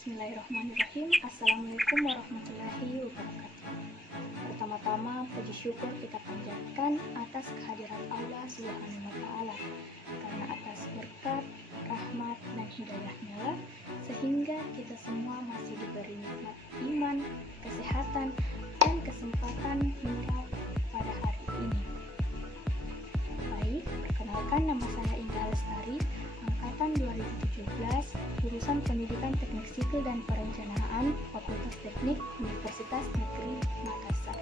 Bismillahirrahmanirrahim. Assalamualaikum warahmatullahi wabarakatuh. Pertama-tama puji syukur kita panjatkan atas kehadiran Allah Subhanahu wa Ta'ala, karena atas berkat, rahmat, dan hidayahnya lah sehingga kita semua masih diberi nikmat iman, kesehatan, dan kesempatan hingga pada hari ini. Baik, perkenalkan, nama saya Indah Lestari, angkatan 2017, jurusan Pendidikan Teknik Sipil dan Perencanaan, Fakultas Teknik, Universitas Negeri Makassar.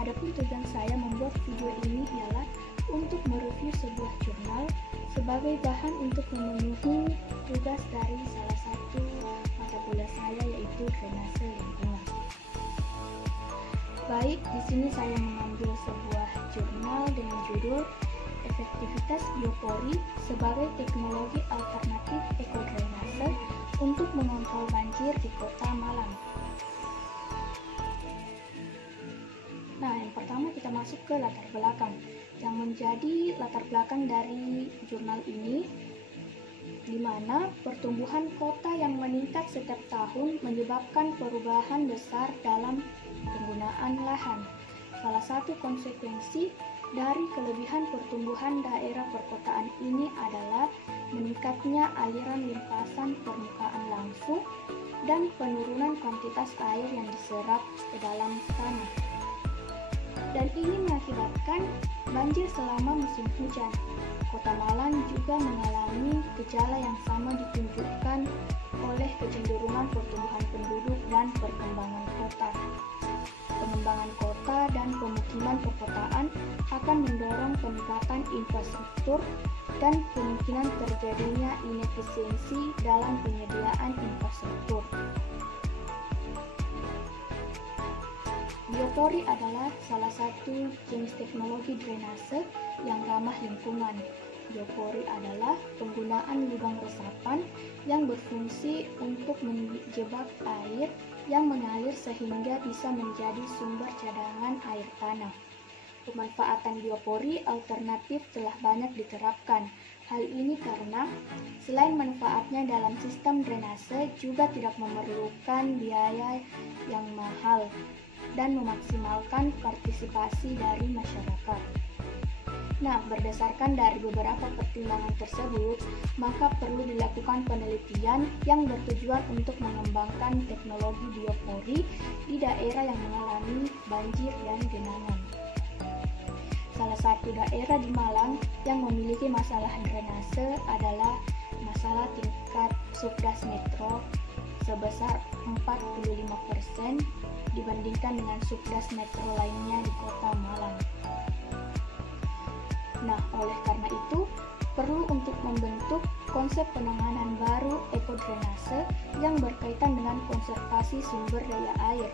Adapun tujuan saya membuat video ini ialah untuk mereview sebuah jurnal sebagai bahan untuk memenuhi tugas dari salah satu mata kuliah saya, yaitu drainase lingkungan. Baik, di sini saya mengambil sebuah jurnal dengan judul Efektivitas Biopori sebagai Teknologi Alternatif Ekodrainase untuk Mengontrol Banjir di Kota Malang. Nah, yang pertama kita masuk ke latar belakang. Yang menjadi latar belakang dari jurnal ini, di mana pertumbuhan kota yang meningkat setiap tahun menyebabkan perubahan besar dalam penggunaan lahan. Salah satu konsekuensi dari kelebihan pertumbuhan daerah perkotaan ini adalah meningkatnya aliran limpasan permukaan langsung dan penurunan kuantitas air yang diserap ke dalam tanah. Dan ini mengakibatkan banjir selama musim hujan. Kota Malang juga mengalami gejala yang sama ditunjukkan oleh kecenderungan pertumbuhan penduduk dan perkembangan kota. Pengembangan kota dan pemukiman perkotaan akan mendorong peningkatan infrastruktur dan kemungkinan terjadinya inefisiensi dalam penyediaan infrastruktur. Biopori adalah salah satu jenis teknologi drainase yang ramah lingkungan. Biopori adalah penggunaan lubang resapan yang berfungsi untuk menjebak air yang mengalir sehingga bisa menjadi sumber cadangan air tanah. Pemanfaatan biopori alternatif telah banyak diterapkan. Hal ini karena selain manfaatnya dalam sistem drainase juga tidak memerlukan biaya yang mahal dan memaksimalkan partisipasi dari masyarakat. Nah, berdasarkan dari beberapa pertimbangan tersebut, maka perlu dilakukan penelitian yang bertujuan untuk mengembangkan teknologi biopori di daerah yang mengalami banjir dan genangan. Salah satu daerah di Malang yang memiliki masalah drainase adalah masalah tingkat subdas metro sebesar 45% dibandingkan dengan subdas metro lainnya di Kota Malang. Nah, oleh karena itu, perlu untuk membentuk konsep penanganan baru ekodrainase yang berkaitan dengan konservasi sumber daya air,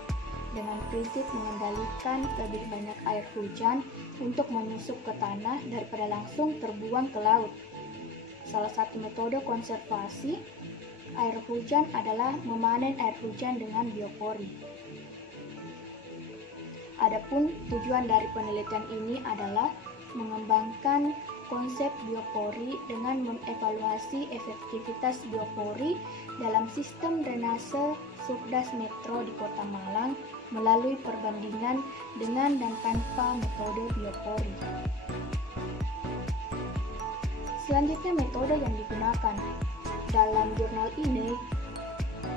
dengan prinsip mengendalikan lebih banyak air hujan untuk menyusup ke tanah daripada langsung terbuang ke laut. Salah satu metode konservasi air hujan adalah memanen air hujan dengan biopori. Adapun tujuan dari penelitian ini adalah mengembangkan konsep biopori dengan mengevaluasi efektivitas biopori dalam sistem drainase subdas metro di Kota Malang melalui perbandingan dengan dan tanpa metode biopori. Selanjutnya, metode yang digunakan. Dalam jurnal ini,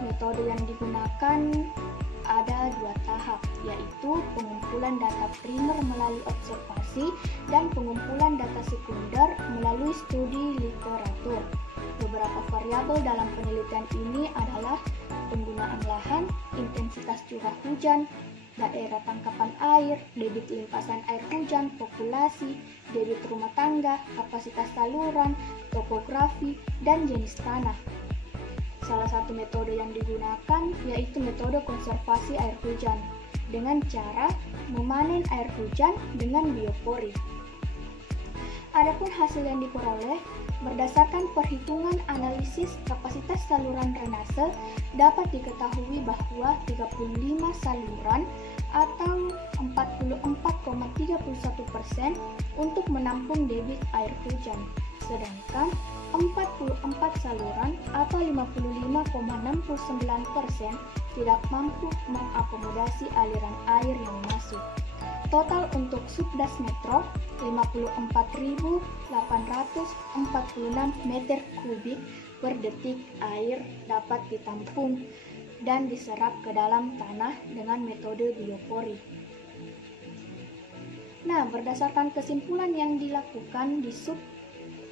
metode yang digunakan ada dua tahap, yaitu pengumpulan data primer melalui observasi dan pengumpulan data sekunder melalui studi literatur. Beberapa variabel dalam penelitian ini adalah penggunaan lahan, intensitas curah hujan, daerah tangkapan air, debit limpasan air hujan, populasi, debit rumah tangga, kapasitas saluran, topografi, dan jenis tanah. Salah satu metode yang digunakan yaitu metode konservasi air hujan dengan cara memanen air hujan dengan biopori. Adapun hasil yang diperoleh berdasarkan perhitungan analisis kapasitas saluran drainase dapat diketahui bahwa 35 saluran atau 44,31% untuk menampung debit air hujan, sedangkan 44 saluran atau 55,69% tidak mampu mengakomodasi aliran air yang masuk. Total untuk Subdas Metro 54.846 meter kubik per detik air dapat ditampung dan diserap ke dalam tanah dengan metode biopori. Nah, berdasarkan kesimpulan yang dilakukan di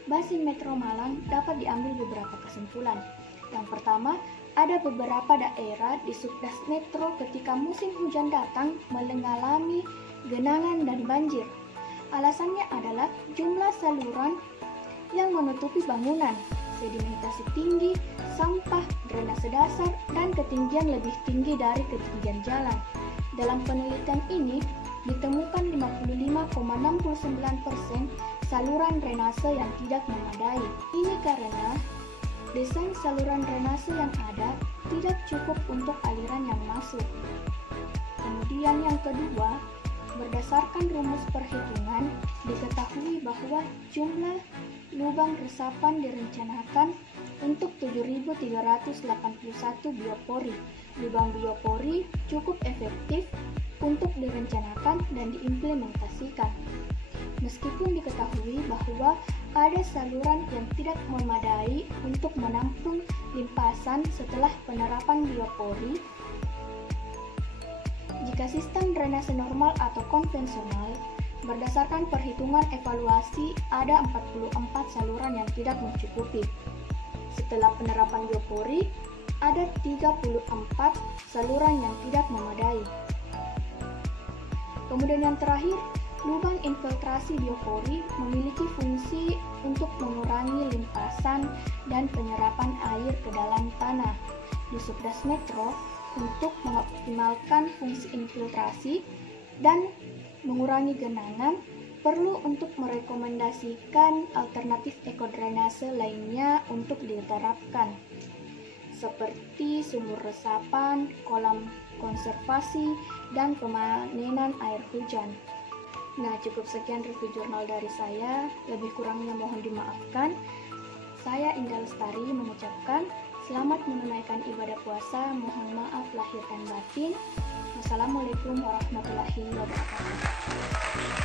Basin Metro Malang dapat diambil beberapa kesimpulan. Yang pertama, ada beberapa daerah di Subdas Metro ketika musim hujan datang mengalami genangan dan banjir. Alasannya adalah jumlah saluran yang menutupi bangunan, sedimentasi tinggi, sampah, drainase dasar, dan ketinggian lebih tinggi dari ketinggian jalan. Dalam penelitian ini, ditemukan 55,69% saluran drainase yang tidak memadai. Ini karena desain saluran drainase yang ada tidak cukup untuk aliran yang masuk. Kemudian yang kedua, berdasarkan rumus perhitungan, diketahui bahwa jumlah lubang resapan direncanakan untuk 7.381 biopori. Lubang biopori cukup efektif untuk direncanakan dan diimplementasikan. Meskipun diketahui bahwa ada saluran yang tidak memadai untuk menampung limpasan setelah penerapan biopori, jika sistem drainase normal atau konvensional, berdasarkan perhitungan evaluasi ada 44 saluran yang tidak mencukupi. Setelah penerapan biopori, ada 34 saluran yang tidak memadai. Kemudian yang terakhir, lubang infiltrasi biopori memiliki fungsi untuk mengurangi limpasan dan penyerapan air ke dalam tanah. Di Subdas Metro, untuk mengoptimalkan fungsi infiltrasi dan mengurangi genangan, perlu untuk merekomendasikan alternatif ekodrainase lainnya untuk diterapkan, seperti sumur resapan, kolam konservasi, dan pemanenan air hujan. Nah, cukup sekian review jurnal dari saya. Lebih kurangnya mohon dimaafkan. Saya Indah Lestari mengucapkan selamat menunaikan ibadah puasa. Mohon maaf lahir dan batin. Wassalamualaikum warahmatullahi wabarakatuh.